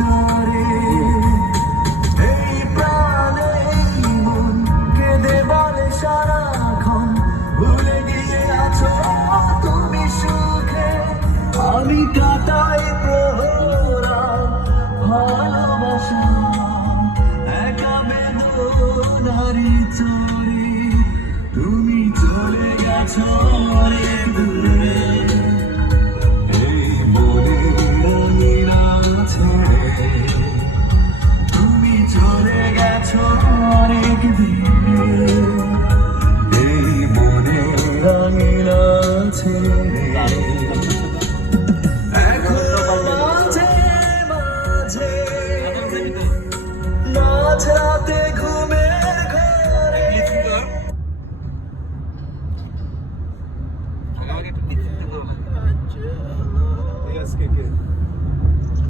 চরে। এই প্রাণে এই মন কেঁদে বলে সারাক্ষণ, ভুলে গিয়ে আছো তুমি সুখে। আমি কাটাই প্রহরা ভালোবাসা একা বেদনারি চরে। তুমি চলে গেছো অনেক